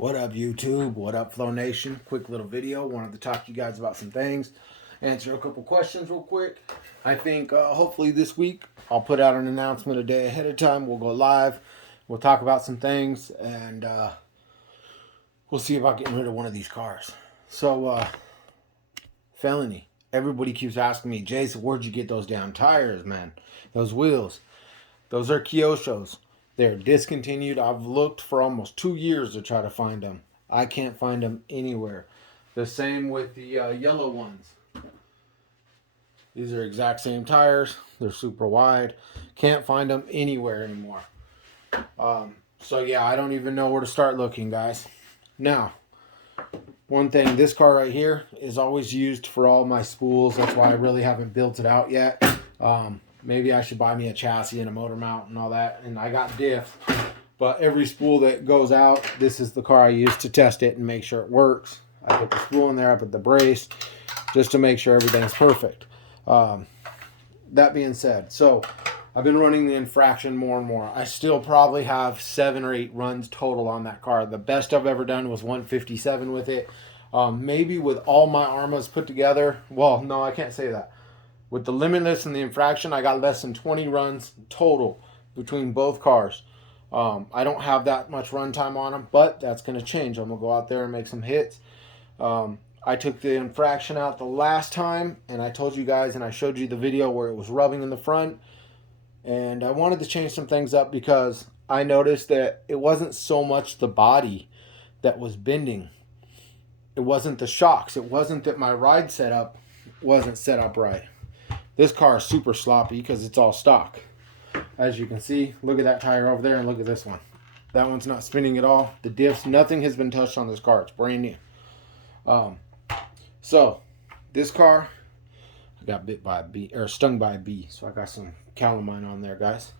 What up, YouTube? What up, Flow Nation? Quick little video. Wanted to talk to you guys about some things. Answer a couple questions real quick. I think hopefully this week I'll put out an announcement a day ahead of time. We'll go live. We'll talk about some things. And we'll see about getting rid of one of these cars. So, felony. Everybody keeps asking me, Jason, where'd you get those damn tires, man? Those wheels. Those are Kyoshos. They're discontinued. I've looked for almost 2 years to try to find them. I can't find them anywhere. The same with the yellow ones. These are exact same tires. They're super wide. Can't find them anywhere anymore. So yeah, I don't even know where to start looking, guys. Now, one thing, this car right here is always used for all my spools. That's why I really haven't built it out yet. Maybe I should buy me a chassis and a motor mount and all that. And I got diff. But every spool that goes out, this is the car I use to test it and make sure it works. I put the spool in there, I put the brace, just to make sure everything's perfect. That being said, so I've been running the Infraction more and more. I still probably have 7 or 8 runs total on that car. The best I've ever done was 157 with it. Maybe with all my Arrmas put together. Well, no, I can't say that. With the Limitless and the Infraction, I got less than 20 runs total between both cars. I don't have that much run time on them, but that's going to change. I'm going to go out there and make some hits. I took the Infraction out the last time, and I told you guys, and I showed you the video where it was rubbing in the front. And I wanted to change some things up because I noticed that it wasn't so much the body that was bending. It wasn't the shocks. It wasn't that my ride setup wasn't set up right. This car is super sloppy because it's all stock. As you can see, look at that tire over there and look at this one. That one's not spinning at all. The diffs, nothing has been touched on this car. It's brand new. So this car, I got bit by a bee, or stung by a bee. So I got some calamine on there, guys.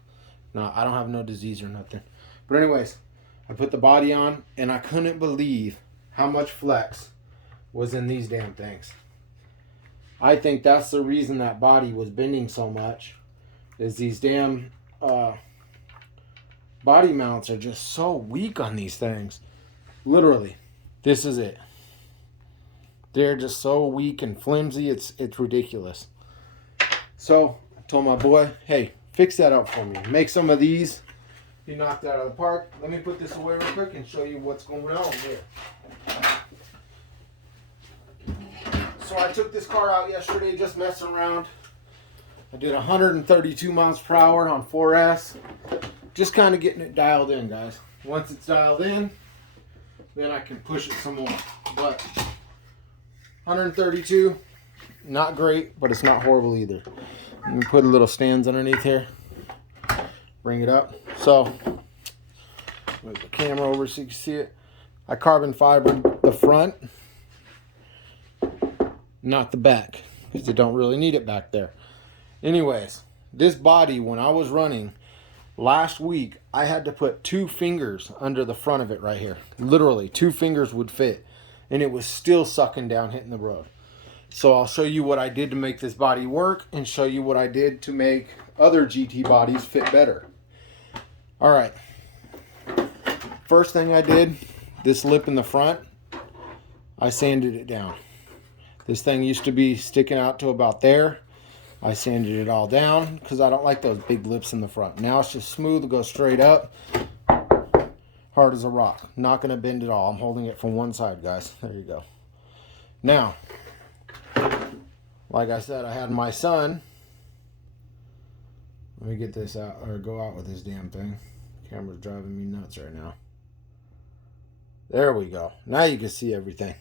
No, I don't have no disease or nothing. But anyways, I put the body on and I couldn't believe how much flex was in these damn things. I think that's the reason that body was bending so much, is these damn body mounts are just so weak on these things. Literally, this is it. They're just so weak and flimsy, it's ridiculous. So I told my boy, hey, fix that up for me. Make some of these. He knocked that out of the park. Let me put this away real quick and show you what's going on here. So I took this car out yesterday, just messing around. I did 132 miles per hour on 4S. Just kind of getting it dialed in, guys. Once it's dialed in, then I can push it some more. But 132, not great, but it's not horrible either. Let me put a little stands underneath here. Bring it up. So, move the camera over so you can see it. I carbon fibered the front, not the back, because you don't really need it back there. Anyways, this body, when I was running last week, I had to put 2 fingers under the front of it right here. Literally, 2 fingers would fit. And it was still sucking down, hitting the road. So I'll show you what I did to make this body work and show you what I did to make other GT bodies fit better. All right. First thing I did, this lip in the front, I sanded it down. This thing used to be sticking out to about there. I sanded it all down because I don't like those big lips in the front. Now it's just smooth, it goes straight up. Hard as a rock. Not going to bend at all. I'm holding it from one side, guys. There you go. Now, like I said, I had my son. Let me get this out, or go out with this damn thing. Camera's driving me nuts right now. There we go. Now you can see everything.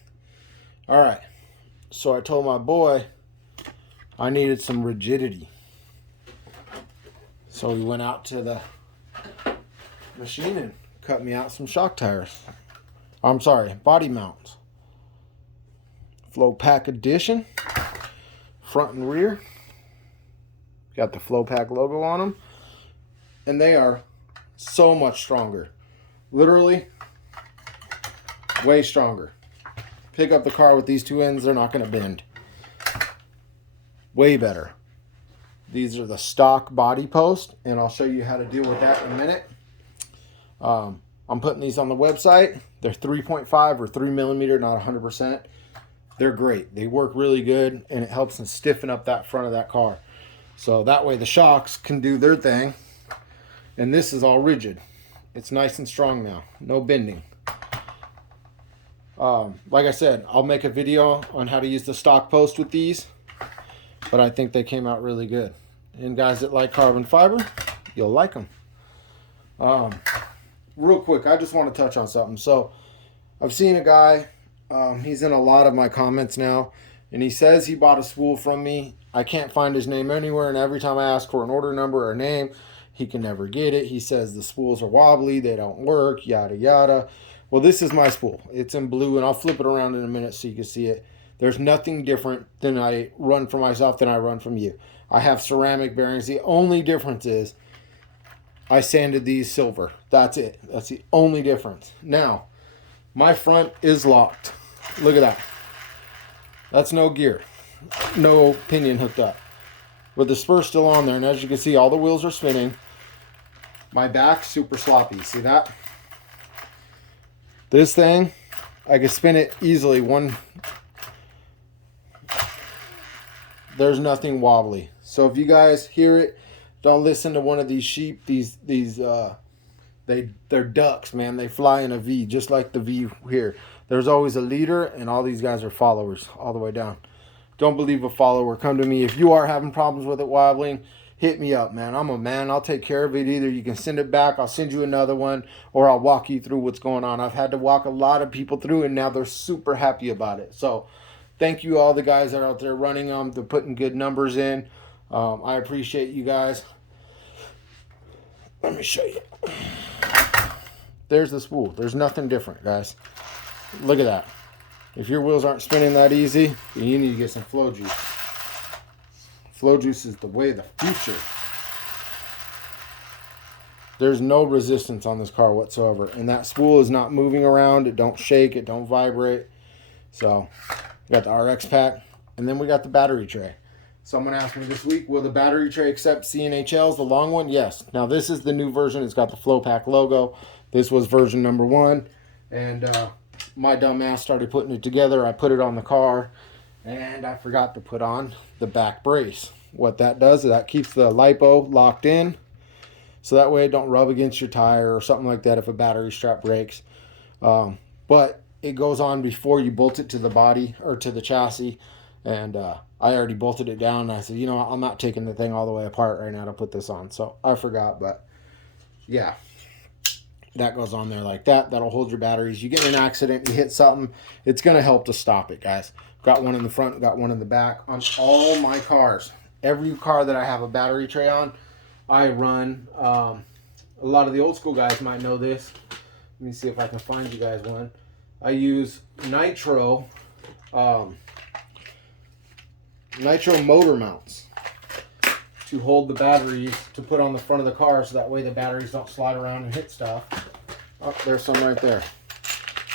All right. So I told my boy I needed some rigidity. So we went out to the machine and cut me out some shock tires. I'm sorry, body mounts. Flow Pack Edition. Front and rear. Got the Flow Pack logo on them. And they are so much stronger. Literally, way stronger. Pick up the car with these 2 ends, they're not going to bend. Way better. These are the stock body posts, and I'll show you how to deal with that in a minute. I'm putting these on the website. They're 3.5 or 3 millimeter, not 100%. They're great. They work really good, and it helps them stiffen up that front of that car. So that way the shocks can do their thing. And this is all rigid. It's nice and strong now. No bending. Like I said, I'll make a video on how to use the stock post with these. But I think they came out really good. And guys that like carbon fiber, you'll like them. Real quick, I just want to touch on something. So I've seen a guy, he's in a lot of my comments now, and he says he bought a spool from me. I can't find his name anywhere, and every time I ask for an order number or a name, he can never get it. He says the spools are wobbly, they don't work, yada yada. Well, this is my spool. It's in blue, and I'll flip it around in a minute so you can see it. There's nothing different than I run for myself than I run from you. I have ceramic bearings. The only difference is I sanded these silver. That's it. That's the only difference. Now, my front is locked. Look at that. That's no gear. No pinion hooked up. But the spur's still on there, and as you can see, all the wheels are spinning. My back's super sloppy. See that? This thing, I can spin it easily. There's nothing wobbly. So if you guys hear it, don't listen to one of these sheep. They're ducks, man. They fly in a V, just like the V here. There's always a leader, and all these guys are followers all the way down. Don't believe a follower. Come to me. If you are having problems with it wobbling, hit me up, man. I'm a man. I'll take care of it. Either you can send it back, I'll send you another one, or I'll walk you through what's going on. I've had to walk a lot of people through, and now they're super happy about it. So thank you all the guys that are out there running them. They're putting good numbers in. I appreciate you guys. Let me show you. There's the spool. There's nothing different, guys. Look at that. If your wheels aren't spinning that easy, then you need to get some flow juice. Flow juice is the way of the future. There's no resistance on this car whatsoever. And that spool is not moving around. It don't shake. It don't vibrate. So, we got the RX pack. And then we got the battery tray. Someone asked me this week, will the battery tray accept CNHLs, the long one? Yes. Now, this is the new version. It's got the Flow Pack logo. This was version number 1. And my dumb ass started putting it together. I put it on the car. And I forgot to put on the back brace. What that does is that keeps the lipo locked in. So that way it don't rub against your tire or something like that if a battery strap breaks. But it goes on before you bolt it to the body or to the chassis. And I already bolted it down. And I said, you know, I'm not taking the thing all the way apart right now to put this on. So I forgot. But yeah, that goes on there like that. That'll hold your batteries. You get in an accident, you hit something, it's going to help to stop it, guys. Got one in the front, got one in the back. On all my cars, every car that I have a battery tray on, I run. A lot of the old school guys might know this. Let me see if I can find you guys one. I use nitro motor mounts to hold the batteries to put on the front of the car, so that way the batteries don't slide around and hit stuff. Oh, there's some right there.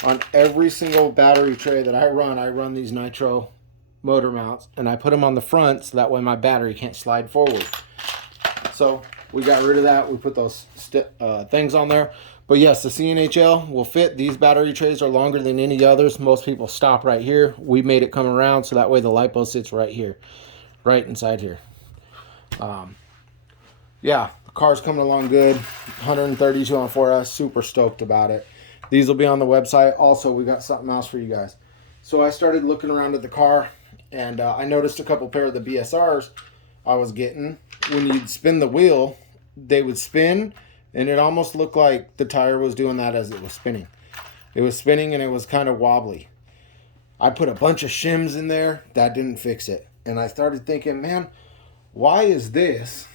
On every single battery tray that I run these nitro motor mounts, and I put them on the front so that way my battery can't slide forward. So we got rid of that. We put those things on there. But yes, the CNHL will fit. These battery trays are longer than any others. Most people stop right here. We made it come around so that way the lipo sits right here, right inside here. Yeah, the car's coming along good. 132 on 4S. Super stoked about it. These will be on the website. Also, we got something else for you guys. So I started looking around at the car, and I noticed a couple pair of the BSRs I was getting. When you'd spin the wheel, they would spin, and it almost looked like the tire was doing that as it was spinning. It was spinning, and it was kind of wobbly. I put a bunch of shims in there. That didn't fix it. And I started thinking, man, why is this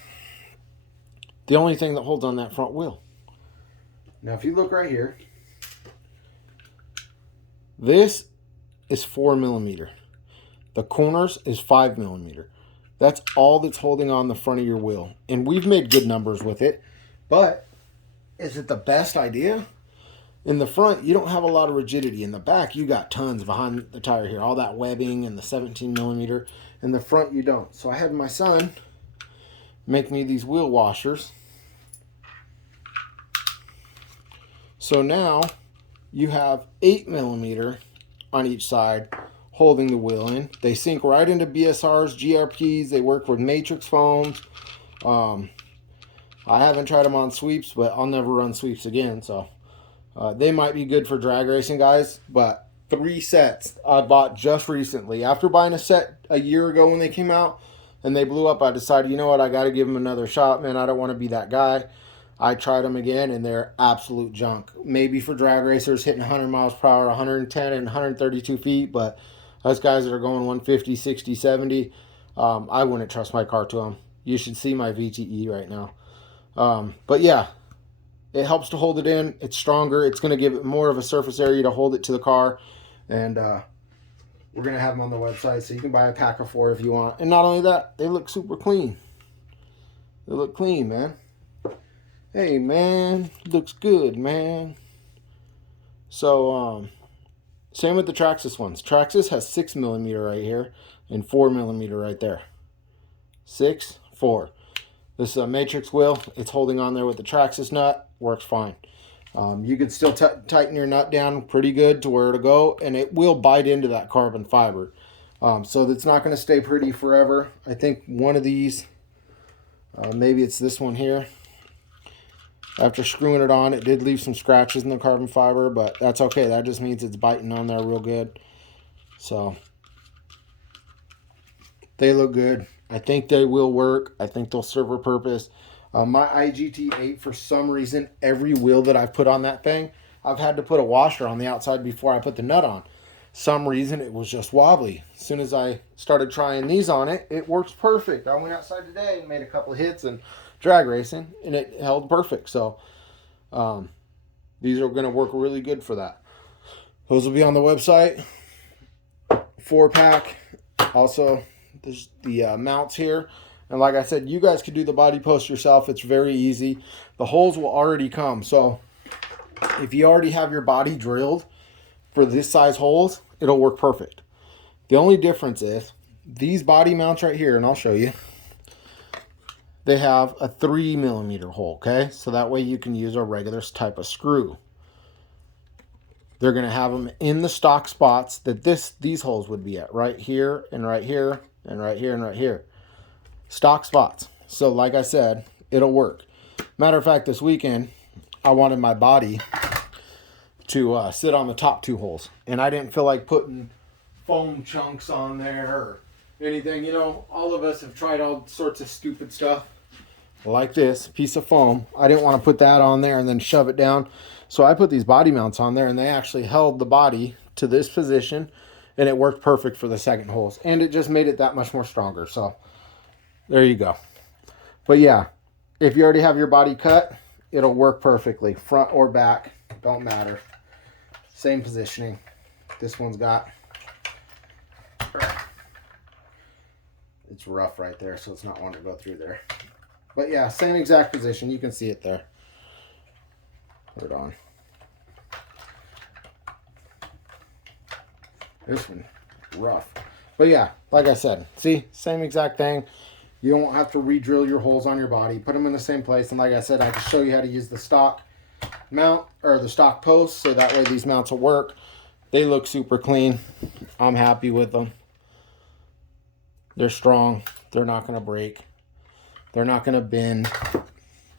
the only thing that holds on that front wheel? Now, if you look right here, this is 4 millimeter. The corners is 5 millimeter. That's all that's holding on the front of your wheel. And we've made good numbers with it. But is it the best idea? In the front, you don't have a lot of rigidity. In the back, you got tons behind the tire here. All that webbing and the 17 millimeter. In the front, you don't. So I had my son make me these wheel washers. So now you have 8mm on each side holding the wheel in. They sink right into BSRs, GRPs. They work with matrix foams. I haven't tried them on sweeps, but I'll never run sweeps again. So they might be good for drag racing guys. But 3 sets I bought just recently. After buying a set a year ago when they came out and they blew up, I decided, you know what, I got to give them another shot, man. I don't want to be that guy. I tried them again, and they're absolute junk. Maybe for drag racers hitting 100 miles per hour, 110 and 132 feet, but us guys that are going 150, 60, 70, I wouldn't trust my car to them. You should see my VTE right now. But yeah, it helps to hold it in. It's stronger. It's going to give it more of a surface area to hold it to the car. And we're going to have them on the website, so you can buy a pack of 4 if you want. And not only that, they look super clean. They look clean, man. Hey, man, looks good, man. So, same with the Traxxas ones. Traxxas has 6mm right here and 4mm right there. 6, 4. This is a matrix wheel. It's holding on there with the Traxxas nut. Works fine. You can still tighten your nut down pretty good to where it'll go, and it will bite into that carbon fiber. So it's not going to stay pretty forever. I think one of these, maybe it's this one here. After screwing it on, it did leave some scratches in the carbon fiber, but that's okay. That just means it's biting on there real good. So they look good. I think they will work. I think they'll serve a purpose. My IGT8, for some reason, every wheel that I've put on that thing, I've had to put a washer on the outside before I put the nut on. Some reason it was just wobbly. As soon as I started trying these on it, it works perfect. I went outside today and made a couple of hits and drag racing, and it held perfect. So these are going to work really good for that. Those will be on the website. 4-pack. Also, there's the mounts here. And like I said, you guys could do the body post yourself. It's very easy. The holes will already come. So if you already have your body drilled for this size holes, it'll work perfect. The only difference is these body mounts right here, and I'll show you, they have a 3mm hole, okay? So that way you can use a regular type of screw. They're going to have them in the stock spots that these holes would be at, right here and right here and right here and right here. Stock spots. So like I said, it'll work. Matter of fact, this weekend, I wanted my body to sit on the top 2 holes. And I didn't feel like putting foam chunks on there or anything. You know, all of us have tried all sorts of stupid stuff like this piece of foam. I didn't want to put that on there and then shove it down. So I put these body mounts on there, and they actually held the body to this position, and it worked perfect for the second holes. And it just made it that much more stronger. So there you go. But yeah, if you already have your body cut, it'll work perfectly. Front or back, don't matter. Same positioning. This one's got, it's rough right there, so it's not wanting to go through there. But yeah, same exact position. You can see it there. Put it on. This one, rough. But yeah, like I said, see, same exact thing. You don't have to re-drill your holes on your body. Put them in the same place. And like I said, I can show you how to use the stock mount or the stock post, so that way these mounts will work. They look super clean. I'm happy with them. They're strong. They're not going to break. They're not going to bend.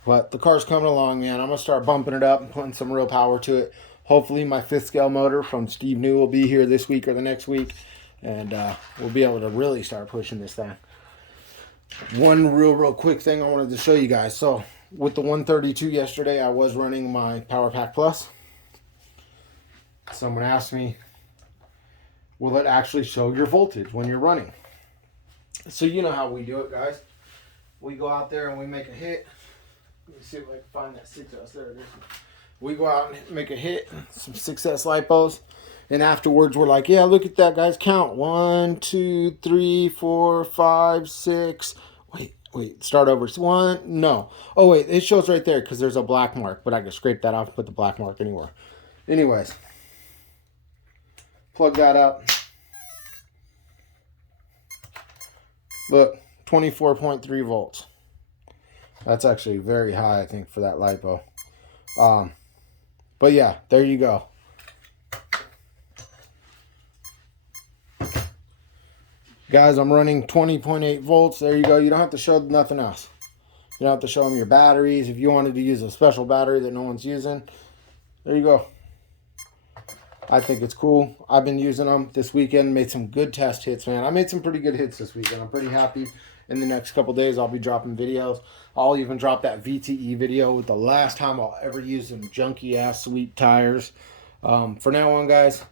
But the car's coming along, man. I'm going to start bumping it up and putting some real power to it. Hopefully my 5th scale motor from Steve New will be here this week or the next week. And we'll be able to really start pushing this thing. One real quick thing I wanted to show you guys. So with the 132 yesterday, I was running my Power Pack Plus. Someone asked me, will it actually show your voltage when you're running? So you know how we do it, guys. We go out there and we make a hit. Let me see if I can find that 6S. There it is. We go out and make a hit, some 6S lipos. And afterwards, we're like, yeah, look at that, guys. Count. 1, 2, 3, 4, 5, 6. Wait, start over. One. No. Oh, wait, it shows right there because there's a black mark. But I can scrape that off and put the black mark anywhere. Anyways, plug that up. Look, 24.3 volts. That's actually very high, I think, for that lipo. But yeah, there you go. Guys, I'm running 20.8 volts. There you go. You don't have to show nothing else. You don't have to show them your batteries. If you wanted to use a special battery that no one's using, there you go. I think it's cool. I've been using them this weekend. Made some good test hits, man. I made some pretty good hits this weekend. I'm pretty happy. In the next couple days, I'll be dropping videos. I'll even drop that VTE video with the last time I'll ever use them junky-ass sweet tires. For now on, guys,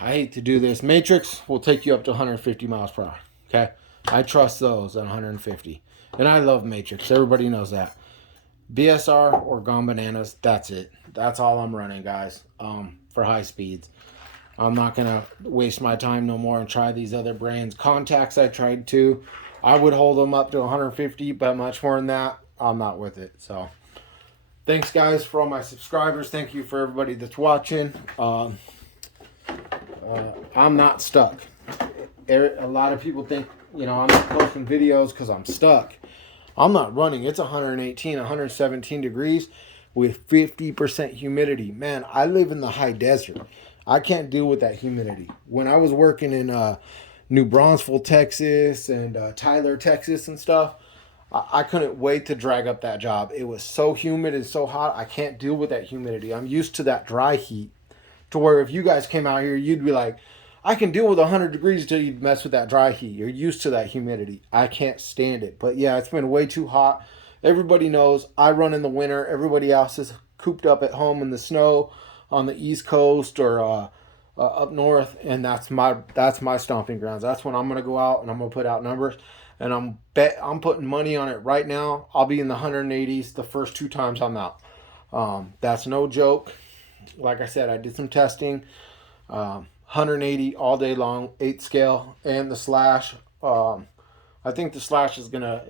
I hate to do this. Matrix will take you up to 150 miles per hour. Okay? I trust those at 150. And I love Matrix. Everybody knows that. BSR or Gone Bananas, that's it. That's all I'm running, guys, for high speeds. I'm not going to waste my time no more and try these other brands. Contacts I tried too. I would hold them up to 150, but much more than that, I'm not with it. So, thanks, guys, for all my subscribers. Thank you for everybody that's watching. I'm not stuck. A lot of people think, you know, I'm not posting videos because I'm stuck. I'm not running. It's 118, 117 degrees with 50% humidity. Man, I live in the high desert. I can't deal with that humidity. When I was working in New Braunfels, Texas, and Tyler, Texas and stuff, I couldn't wait to drag up that job. It was so humid and so hot. I can't deal with that humidity. I'm used to that dry heat, to where if you guys came out here, you'd be like, I can deal with 100 degrees until you mess with that dry heat. You're used to that humidity. I can't stand it. But yeah, it's been way too hot. Everybody knows I run in the winter. Everybody else is cooped up at home in the snow on the East Coast or up north, and that's my stomping grounds. That's when I'm gonna go out and I'm gonna put out numbers, and I'm putting money on it right now. I'll be in the 180s the first 2 times I'm out. That's no joke. Like I said, I did some testing. 180 all day long, 8 scale, and the slash. I think the slash is gonna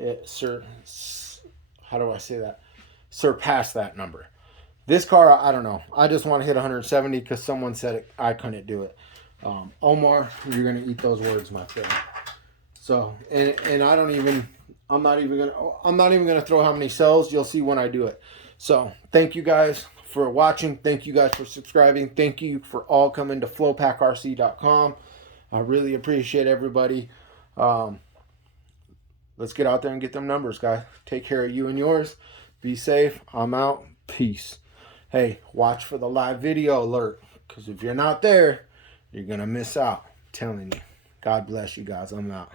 surpass that number. This car, I don't know. I just want to hit 170 because someone said it. I couldn't do it. Omar, you're gonna eat those words, my friend. So, and I'm not even gonna throw how many cells. You'll see when I do it. So, thank you guys for watching. Thank you guys for subscribing. Thank you for all coming to flowpackrc.com. I really appreciate everybody. Let's get out there and get them numbers, guys. Take care of you and yours. Be safe. I'm out. Peace. Hey, watch for the live video alert, because if you're not there, you're going to miss out. I'm telling you. God bless you guys. I'm out.